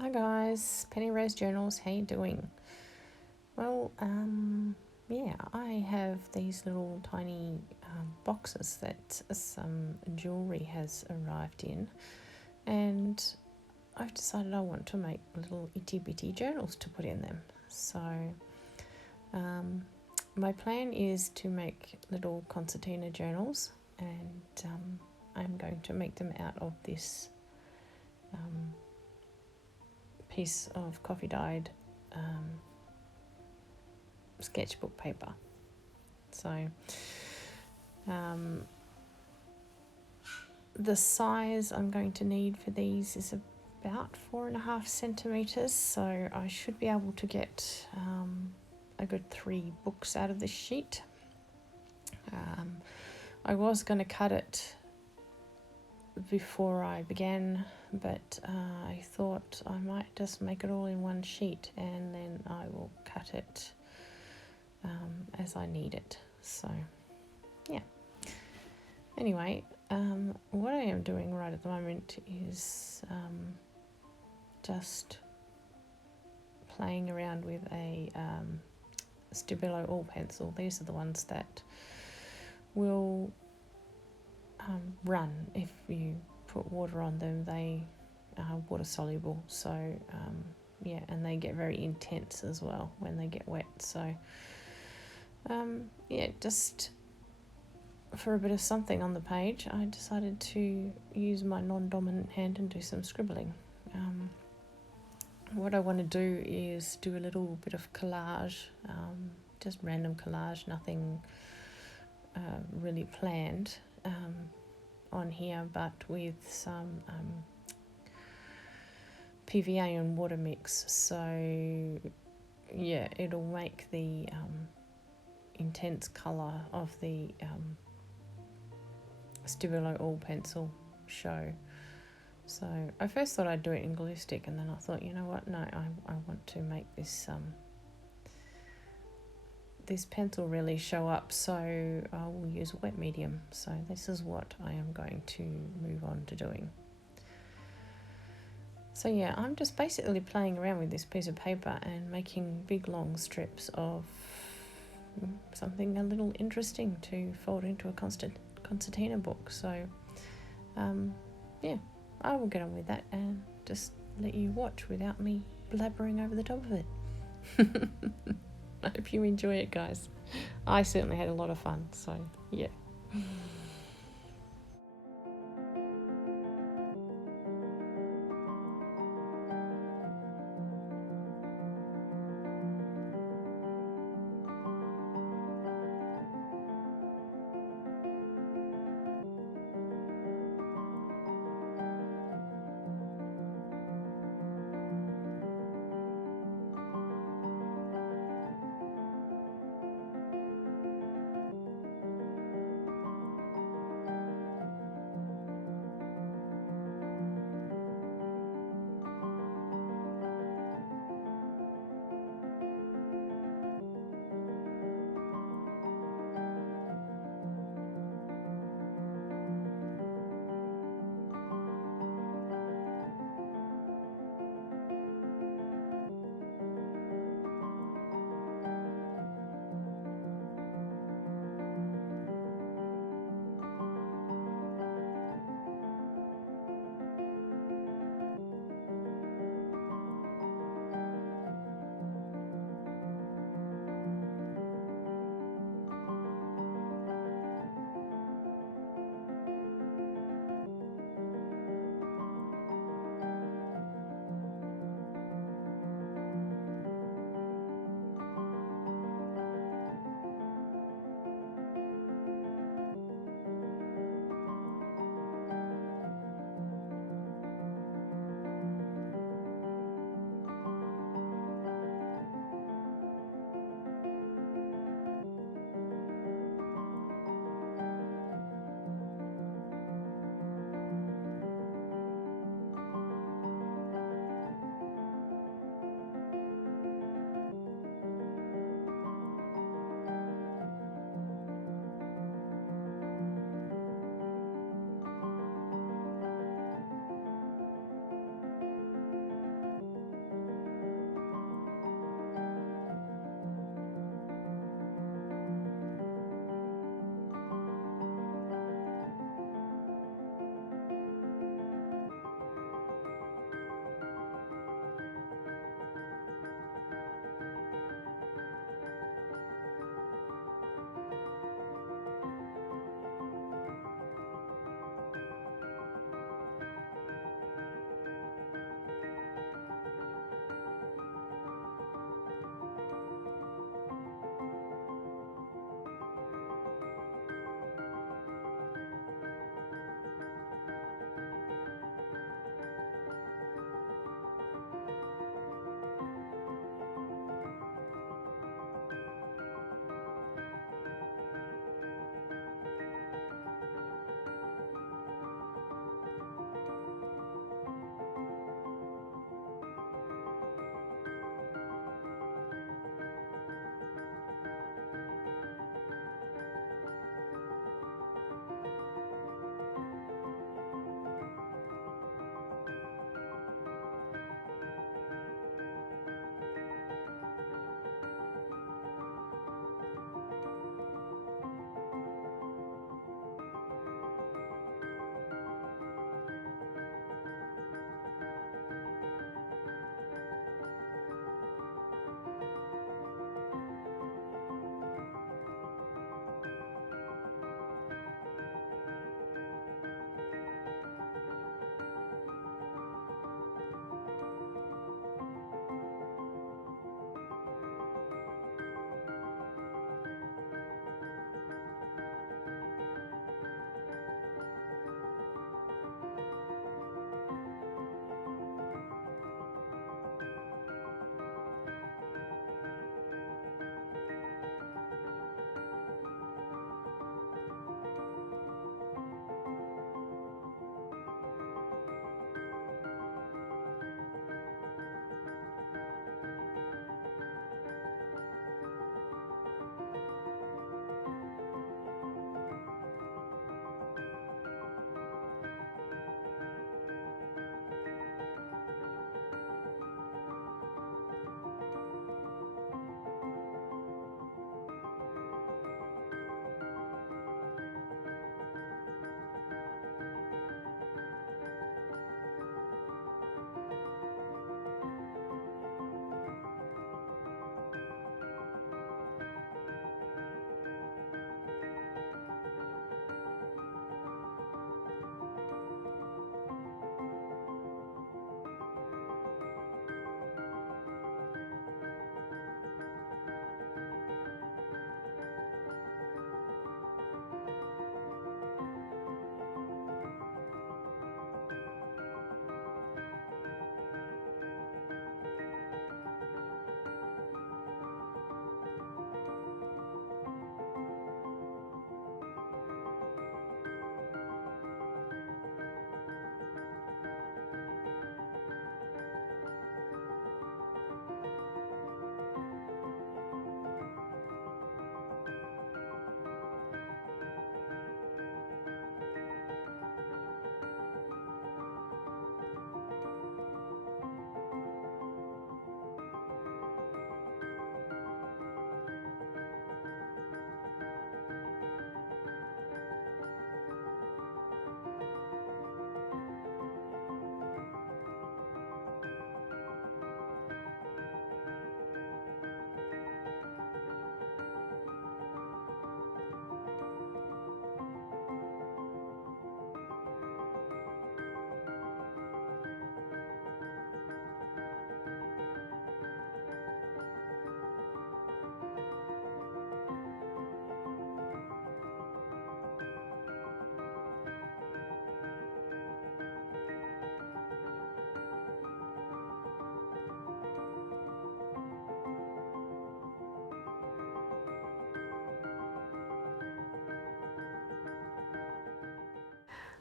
Hi guys, Penny Rose Journals, how you doing? Well, yeah, I have these little tiny boxes that some jewellery has arrived in, and I've decided I want to make little itty bitty journals to put in them. So my plan is to make little concertina journals, and I'm going to make them out of this piece of coffee dyed sketchbook paper. So the size I'm going to need for these is about 4.5 centimeters, so I should be able to get a good 3 books out of this sheet. I was going to cut it before I began, but I thought I might just make it all in one sheet and then I will cut it as I need it. So yeah, anyway, what I am doing right at the moment is just playing around with a Stabilo oil pencil. These are the ones that will run if you put water on them. They are water soluble, so yeah, and they get very intense as well when they get wet. So yeah, just for a bit of something on the page, I decided to use my non-dominant hand and do some scribbling. What I want to do is do a little bit of collage, just random collage, nothing really planned on here, but with some PVA and water mix. So yeah, it'll make the intense colour of the Stabilo oil pencil show. So I first thought I'd do it in glue stick, and then I thought, you know what, no, I want to make this this pencil really show up, so I will use a wet medium. So this is what I am going to move on to doing. So yeah, I'm just basically playing around with this piece of paper and making big long strips of something a little interesting to fold into a concertina book. So yeah, I will get on with that and just let you watch without me blabbering over the top of it. I hope you enjoy it, guys. I certainly had a lot of fun, so yeah.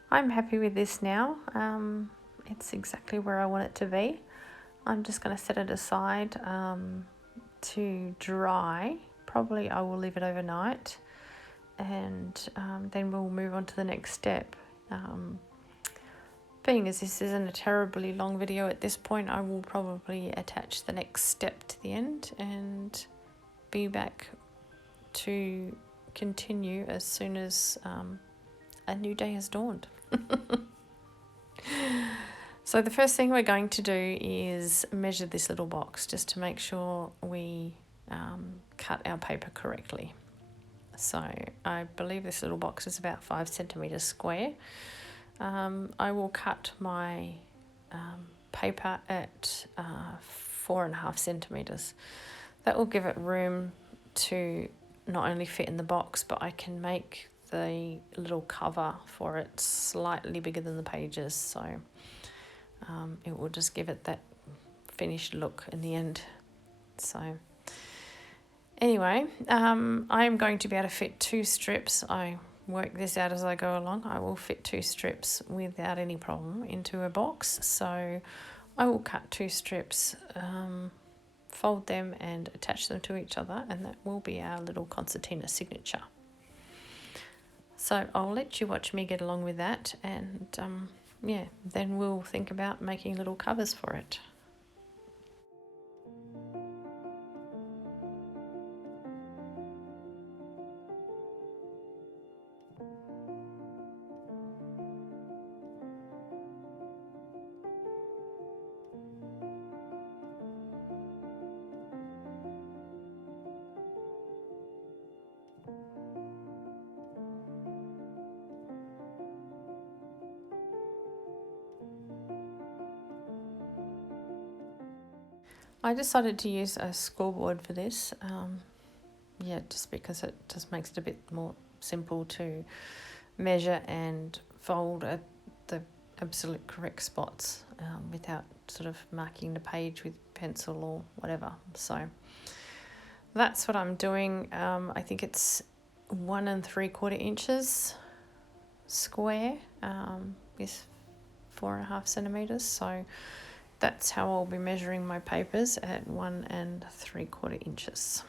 I'm happy with this now. It's exactly where I want it to be. I'm just going to set it aside to dry. Probably I will leave it overnight, and then we'll move on to the next step. Being as this isn't a terribly long video at this point, I will probably attach the next step to the end and be back to continue as soon as a new day has dawned. So the first thing we're going to do is measure this little box just to make sure we cut our paper correctly. So I believe this little box is about 5 centimetres square. I will cut my paper at 4.5 centimetres. That will give it room to not only fit in the box, but I can make the little cover for it slightly bigger than the pages, so it will just give it that finished look in the end. So anyway, I'm going to be able to fit 2 strips. I work this out as I go along. I will fit 2 strips without any problem into a box. So I will cut 2 strips, fold them and attach them to each other, and that will be our little concertina signature. So I'll let you watch me get along with that, and yeah, then we'll think about making little covers for it. I decided to use a scoreboard for this, yeah, just because it just makes it a bit more simple to measure and fold at the absolute correct spots without sort of marking the page with pencil or whatever. So that's what I'm doing. I think it's 1 3/4 inches square is 4.5 centimetres. So that's how I'll be measuring my papers, at 1 3/4 inches.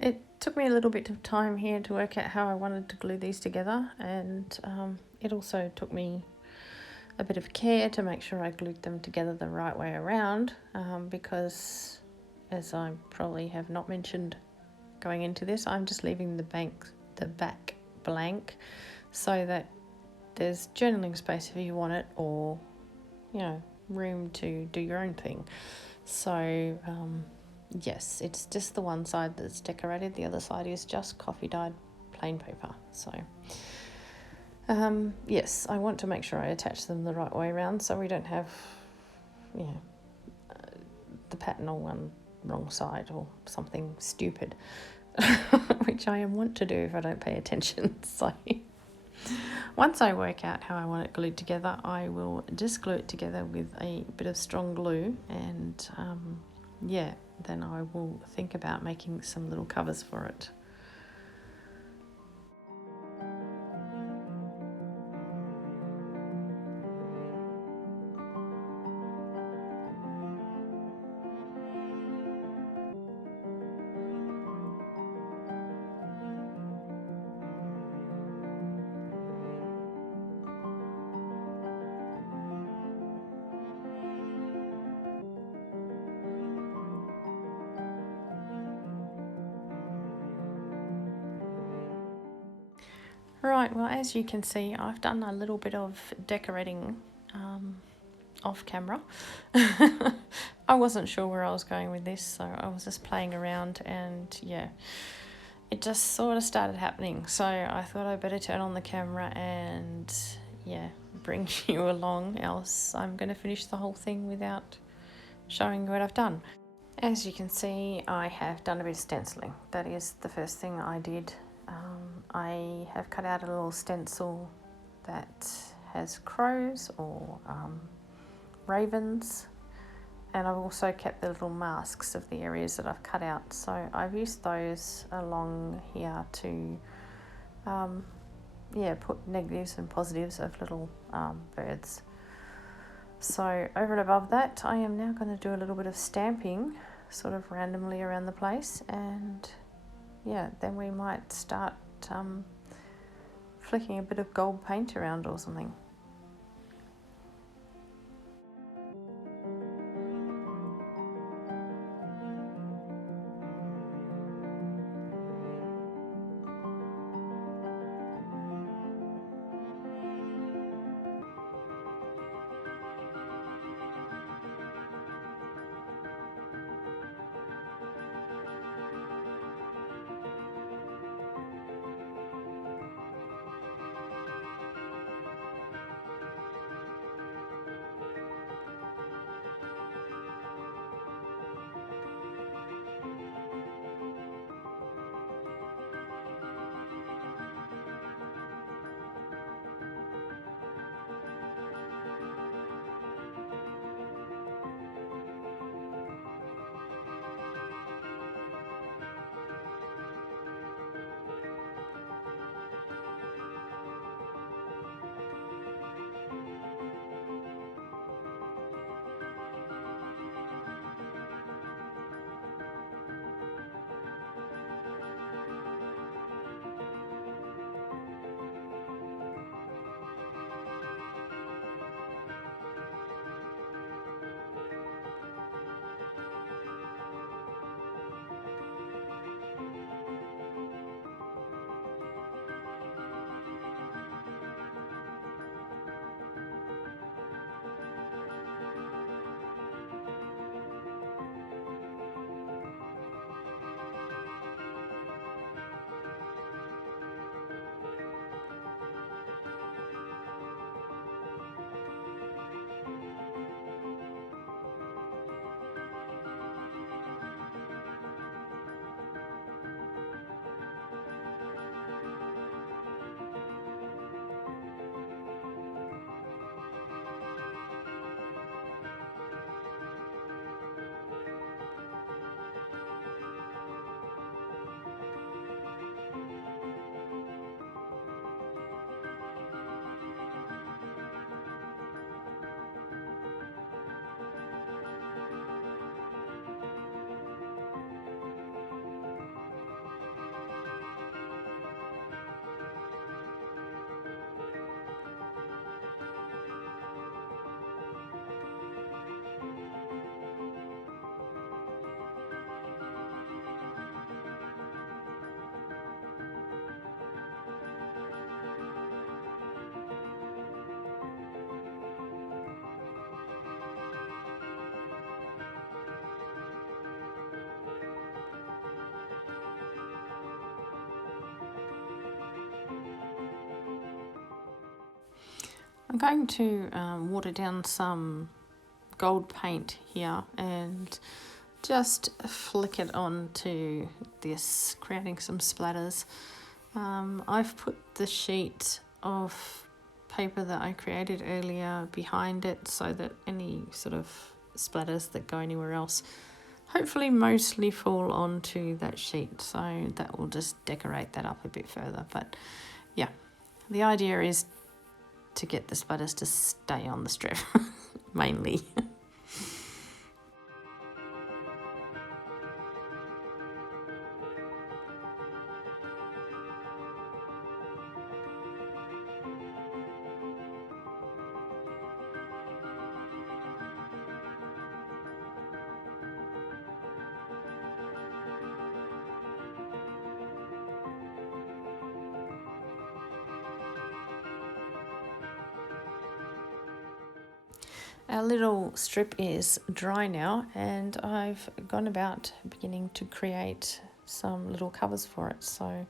It took me a little bit of time here to work out how I wanted to glue these together, and it also took me a bit of care to make sure I glued them together the right way around, because as I probably have not mentioned going into this, I'm just leaving the back blank so that there's journaling space if you want it, or room to do your own thing. So yes, it's just the one side that's decorated, the other side is just coffee dyed plain paper. So yes, I want to make sure I attach them the right way around so we don't have the pattern on one wrong side or something stupid, which I am wont to do if I don't pay attention. So once I work out how I want it glued together, I will just glue it together with a bit of strong glue, and then I will think about making some little covers for it. Right, well, as you can see, I've done a little bit of decorating off camera. I wasn't sure where I was going with this, so I was just playing around, and it just sort of started happening. So I thought I'd better turn on the camera and bring you along, else I'm going to finish the whole thing without showing you what I've done. As you can see, I have done a bit of stenciling. That is the first thing I did. I have cut out a little stencil that has crows or ravens, and I've also kept the little masks of the areas that I've cut out. So I've used those along here to put negatives and positives of little birds. So over and above that, I am now going to do a little bit of stamping sort of randomly around the place, and then we might start flicking a bit of gold paint around or something. I'm going to water down some gold paint here and just flick it onto this, creating some splatters. I've put the sheet of paper that I created earlier behind it so that any sort of splatters that go anywhere else hopefully mostly fall onto that sheet, so that will just decorate that up a bit further. But yeah, the idea is to get the splatters to stay on the strip mainly. Our little strip is dry now, and I've gone about beginning to create some little covers for it. So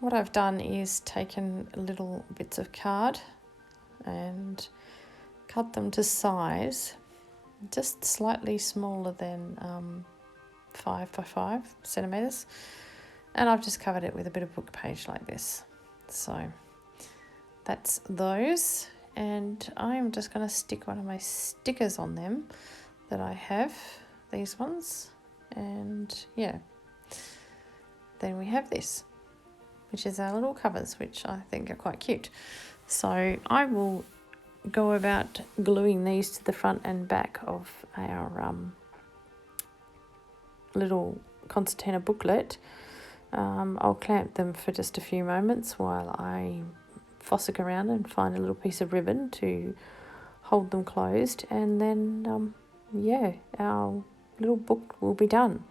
what I've done is taken little bits of card and cut them to size, just slightly smaller than 5 by 5 centimetres, and I've just covered it with a bit of book page like this. So that's those. And I'm just going to stick one of my stickers on them that I have, these ones, and yeah, then we have this, which is our little covers, which I think are quite cute. So I will go about gluing these to the front and back of our little concertina booklet. I'll clamp them for just a few moments while I fossick around and find a little piece of ribbon to hold them closed, and then yeah, our little book will be done.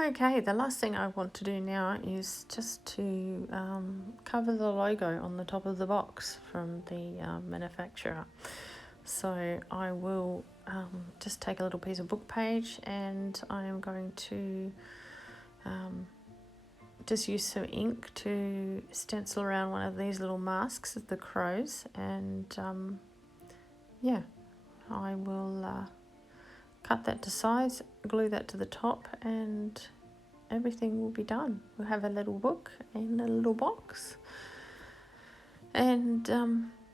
Okay, the last thing I want to do now is just to cover the logo on the top of the box from the manufacturer. So I will just take a little piece of book page, and I am going to just use some ink to stencil around one of these little masks of the crows, and yeah, I will cut that to size, glue that to the top, and everything will be done. We'll have a little book in a little box, and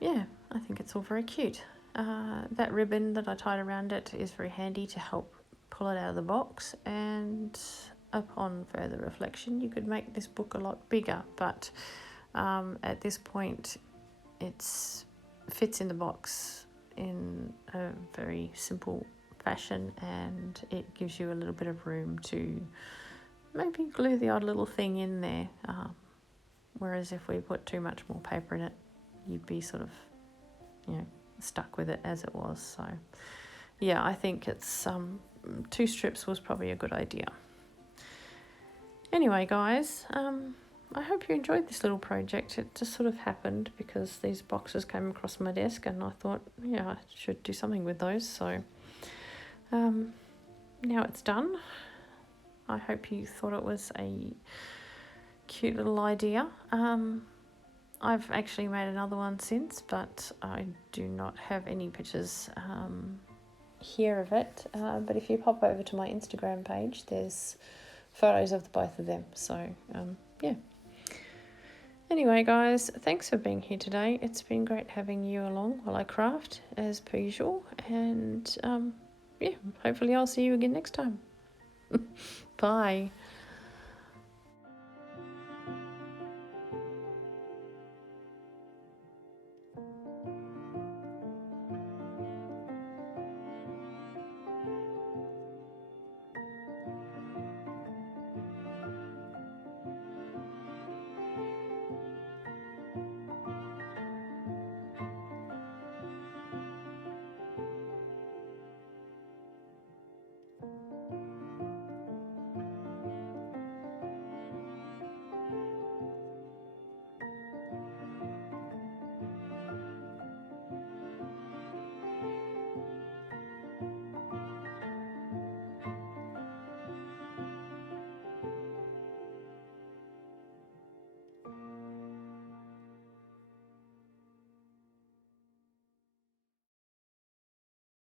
yeah, I think it's all very cute. That ribbon that I tied around it is very handy to help pull it out of the box, and upon further reflection you could make this book a lot bigger, but at this point it fits in the box in a very simple fashion, and it gives you a little bit of room to maybe glue the odd little thing in there. Whereas if we put too much more paper in it, you'd be sort of, stuck with it as it was. So yeah, I think it's 2 strips was probably a good idea. Anyway, guys, I hope you enjoyed this little project. It just sort of happened because these boxes came across my desk and I thought, I should do something with those. So now it's done. I hope you thought it was a cute little idea. I've actually made another one since, but I do not have any pictures here of it. But if you pop over to my Instagram page, there's photos of the both of them. So, yeah. Anyway, guys, thanks for being here today. It's been great having you along while I craft, as per usual. And, hopefully I'll see you again next time. Bye.